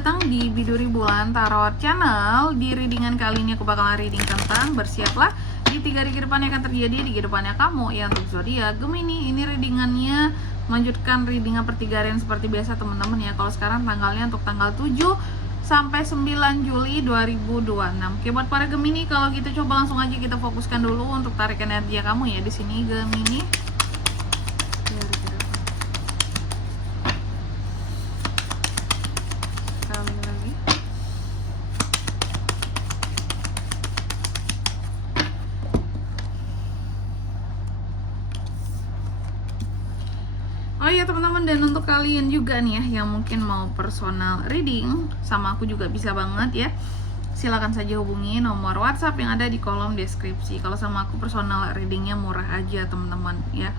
datang di Biduri Bulan Tarot Channel. Di readingan kali ini aku bakalan reading tentang bersiaplah di 3 hari ke depan yang akan terjadi di kehidupannya kamu ya untuk zodiak Gemini. Ini readingannya melanjutkan readingan pertigarian seperti biasa teman-teman ya. Kalau sekarang tanggalnya untuk tanggal 7 sampai 9 Juli 2026. Oke, buat para Gemini kalau gitu coba langsung aja kita fokuskan dulu untuk tarik energi kamu ya di sini Gemini. Oh iya teman-teman, dan untuk kalian juga nih ya yang mungkin mau personal reading sama aku juga bisa banget ya. Silakan saja hubungi nomor WhatsApp yang ada di kolom deskripsi. Kalau sama aku personal readingnya murah aja teman-teman ya,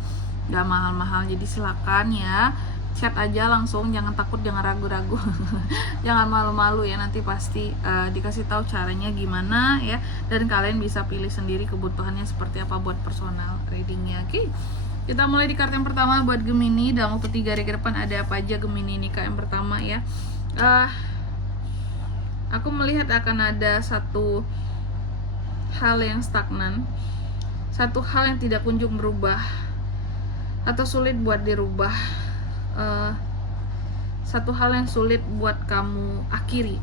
gak mahal-mahal. Jadi silakan ya, chat aja langsung, jangan takut, jangan ragu-ragu. Jangan malu-malu ya, nanti pasti dikasih tahu caranya gimana ya, dan kalian bisa pilih sendiri kebutuhannya seperti apa buat personal readingnya. Oke, kita mulai di kartu yang pertama buat Gemini. Dalam waktu 3 hari ke depan ada apa aja Gemini ini kak? Yang pertama ya, aku melihat akan ada satu hal yang stagnan, satu hal yang tidak kunjung berubah atau sulit buat dirubah, satu hal yang sulit buat kamu akhiri,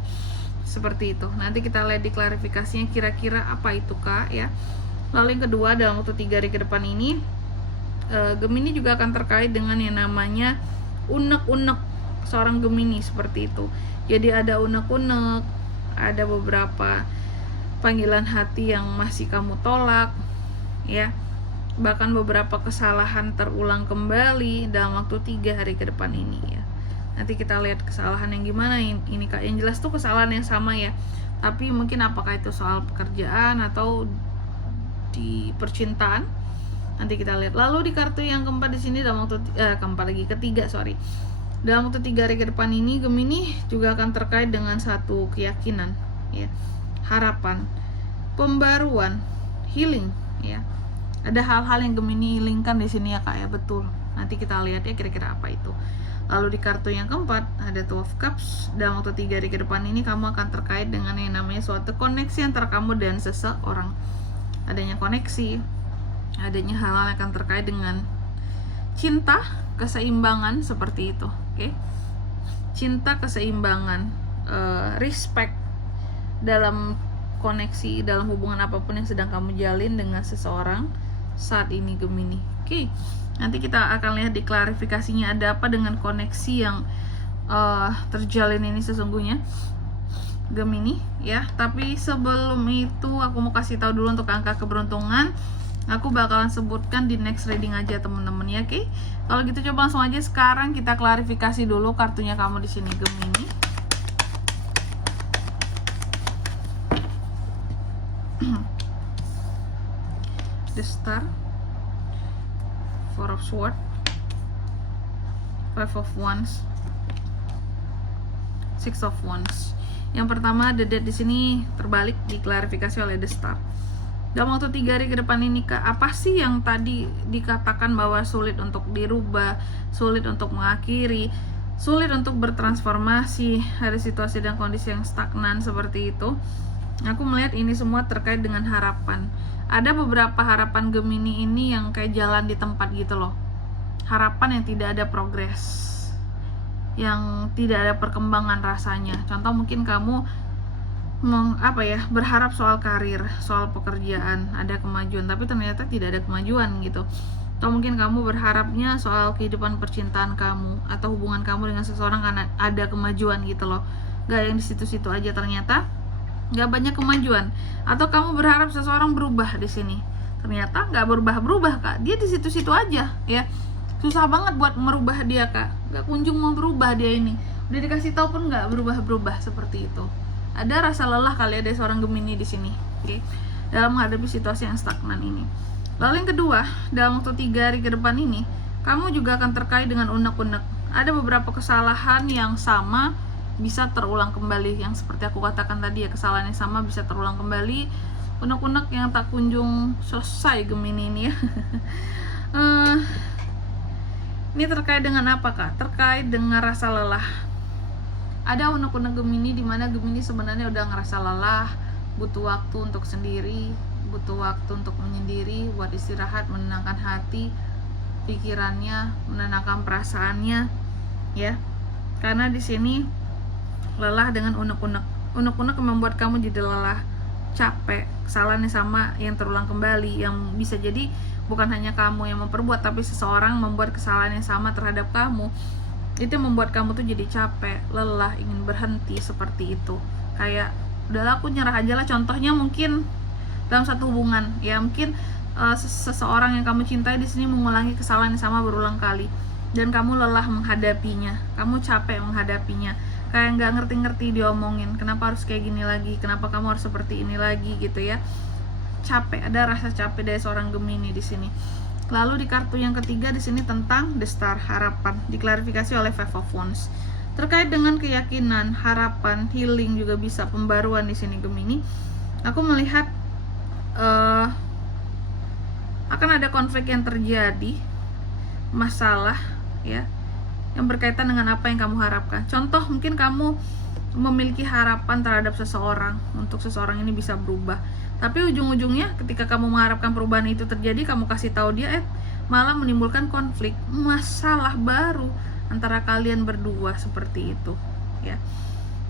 seperti itu. Nanti kita lihat di klarifikasinya kira-kira apa itu kak ya. Lalu yang kedua, dalam waktu 3 hari ke depan ini Gemini juga akan terkait dengan yang namanya unek-unek seorang Gemini, seperti itu. Jadi ada unek-unek, ada beberapa panggilan hati yang masih kamu tolak ya, bahkan beberapa kesalahan terulang kembali dalam waktu 3 hari ke depan ini ya. Nanti kita lihat kesalahan yang gimana ini kak. Yang jelas tuh kesalahan yang sama ya, tapi mungkin apakah itu soal pekerjaan atau di percintaan, nanti kita lihat. Lalu di kartu yang keempat di sini dalam waktu ketiga dalam waktu 3 hari ke depan ini Gemini juga akan terkait dengan satu keyakinan ya, harapan, pembaruan, healing ya. Ada hal-hal yang Gemini healingkan di sini ya kak ya, betul. Nanti kita lihat ya kira-kira apa itu. Lalu di kartu yang keempat ada Two of Cups. Dalam waktu 3 hari ke depan ini kamu akan terkait dengan yang namanya suatu koneksi antara kamu dan seseorang. Adanya koneksi, adanya hal-hal yang akan terkait dengan cinta, keseimbangan, seperti itu. Oke, cinta, keseimbangan, respect dalam koneksi, dalam hubungan apapun yang sedang kamu jalin dengan seseorang saat ini Gemini. Oke, nanti kita akan lihat di klarifikasinya ada apa dengan koneksi yang terjalin ini sesungguhnya Gemini ya. Tapi sebelum itu aku mau kasih tahu dulu untuk angka keberuntungan. Aku bakalan sebutkan di next reading aja teman-teman ya. Oke, kalau gitu coba langsung aja sekarang kita klarifikasi dulu kartunya kamu di sini Gemini. The Star, Four of Swords, Five of Wands, Six of Wands. Yang pertama the Death di sini terbalik diklarifikasi oleh The Star. Dalam waktu 3 hari ke depan ini kak, apa sih yang tadi dikatakan bahwa sulit untuk dirubah, sulit untuk mengakhiri, sulit untuk bertransformasi, ada situasi dan kondisi yang stagnan seperti itu. Aku melihat ini semua terkait dengan harapan. Ada beberapa harapan Gemini ini yang kayak jalan di tempat gitu loh. Harapan yang tidak ada progres, yang tidak ada perkembangan rasanya. Contoh mungkin kamu berharap soal karir, soal pekerjaan, ada kemajuan, tapi ternyata tidak ada kemajuan gitu. Atau mungkin kamu berharapnya soal kehidupan percintaan kamu atau hubungan kamu dengan seseorang karena ada kemajuan gitu loh. Gak yang di situ-situ aja, ternyata gak banyak kemajuan. Atau kamu berharap seseorang berubah di sini, ternyata gak berubah-berubah kak. Dia di situ-situ aja ya. Susah banget buat merubah dia kak. Gak kunjung mau berubah dia ini. Udah dikasih tahu pun gak berubah-berubah, seperti itu. Ada rasa lelah kali ada seorang Gemini di sini, oke, dalam menghadapi situasi yang stagnan ini. Lalu yang kedua, dalam waktu 3 hari ke depan ini, kamu juga akan terkait dengan unek-unek. Ada beberapa kesalahan yang sama bisa terulang kembali, yang seperti aku katakan tadi ya, kesalahan yang sama bisa terulang kembali. Unek-unek yang tak kunjung selesai Gemini ini ya. Ini terkait dengan apa kak? Terkait dengan rasa lelah. Ada unek-unek Gemini di mana Gemini sebenarnya udah ngerasa lelah, butuh waktu untuk sendiri, butuh waktu untuk menyendiri, buat istirahat, menenangkan hati, pikirannya, menenangkan perasaannya, ya. Karena di sini lelah dengan unek-unek. Unek-unek membuat kamu jadi lelah, capek, kesalahan yang sama yang terulang kembali, yang bisa jadi bukan hanya kamu yang memperbuat, tapi seseorang membuat kesalahan yang sama terhadap kamu. Itu membuat kamu tuh jadi capek, lelah, ingin berhenti, seperti itu. Kayak udahlah aku nyerah aja lah. Contohnya mungkin dalam satu hubungan, ya mungkin seseorang yang kamu cintai di sini mengulangi kesalahan yang sama berulang kali, dan kamu lelah menghadapinya, kamu capek menghadapinya, kayak nggak ngerti-ngerti diomongin, kenapa harus kayak gini lagi, kenapa kamu harus seperti ini lagi, gitu ya. Capek, ada rasa capek dari seorang Gemini di sini. Lalu di kartu yang ketiga di sini tentang The Star, harapan, diklarifikasi oleh Five of Wands. Terkait dengan keyakinan, harapan, healing juga bisa, pembaruan di sini Gemini. Aku melihat akan ada konflik yang terjadi, masalah, ya, yang berkaitan dengan apa yang kamu harapkan. Contoh, mungkin kamu memiliki harapan terhadap seseorang, untuk seseorang ini bisa berubah, tapi ujung-ujungnya ketika kamu mengharapkan perubahan itu terjadi, kamu kasih tahu dia, malah menimbulkan konflik, masalah baru antara kalian berdua, seperti itu, ya.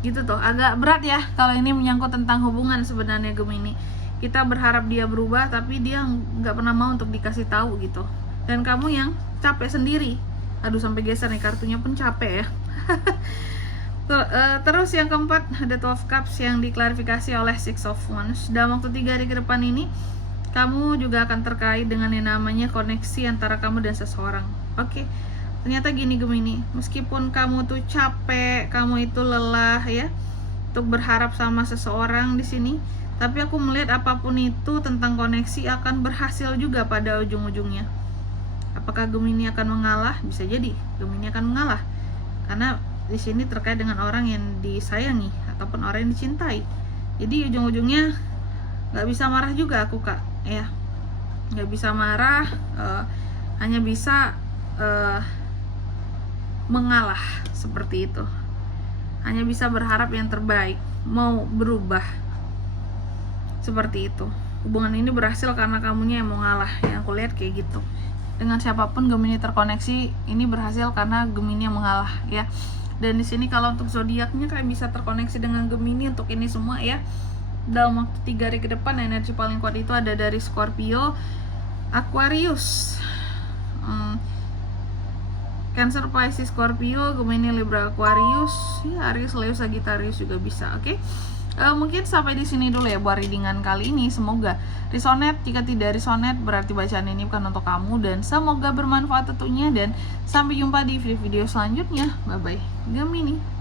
Gitu tuh, agak berat ya kalau ini menyangkut tentang hubungan sebenarnya Gemini. Kita berharap dia berubah, tapi dia nggak pernah mau untuk dikasih tahu gitu, dan kamu yang capek sendiri. Aduh, sampai geser nih kartunya pun capek ya. Terus yang keempat ada Two of Cups yang diklarifikasi oleh Six of Wands. Dalam waktu 3 hari ke depan ini, kamu juga akan terkait dengan yang namanya koneksi antara kamu dan seseorang. Oke, ternyata gini Gemini, meskipun kamu tuh capek, kamu itu lelah ya untuk berharap sama seseorang di sini, tapi aku melihat apapun itu tentang koneksi akan berhasil juga pada ujung-ujungnya. Apakah Gemini akan mengalah? Bisa jadi Gemini akan mengalah, karena di sini terkait dengan orang yang disayangi ataupun orang yang dicintai. Jadi ujung-ujungnya nggak bisa marah juga aku kak, ya, nggak bisa marah, hanya bisa mengalah, seperti itu. Hanya bisa berharap yang terbaik, mau berubah, seperti itu. Hubungan ini berhasil karena kamunya yang mau ngalah, yang aku lihat kayak gitu. Dengan siapapun Gemini terkoneksi, ini berhasil karena Gemini yang mengalah, ya. Dan di sini kalau untuk zodiaknya kayak bisa terkoneksi dengan Gemini untuk ini semua ya. Dalam waktu 3 hari ke depan, energi paling kuat itu ada dari Scorpio, Aquarius, Cancer, Pisces, Scorpio, Gemini, Libra, Aquarius, ya, Aries, Leo, Sagittarius juga bisa. Oke. Mungkin sampai di sini dulu ya buat readingan kali ini. Semoga resonate. Jika tidak resonate, berarti bacaan ini bukan untuk kamu, dan semoga bermanfaat tentunya. Dan sampai jumpa di video-video selanjutnya. Bye bye Gemini.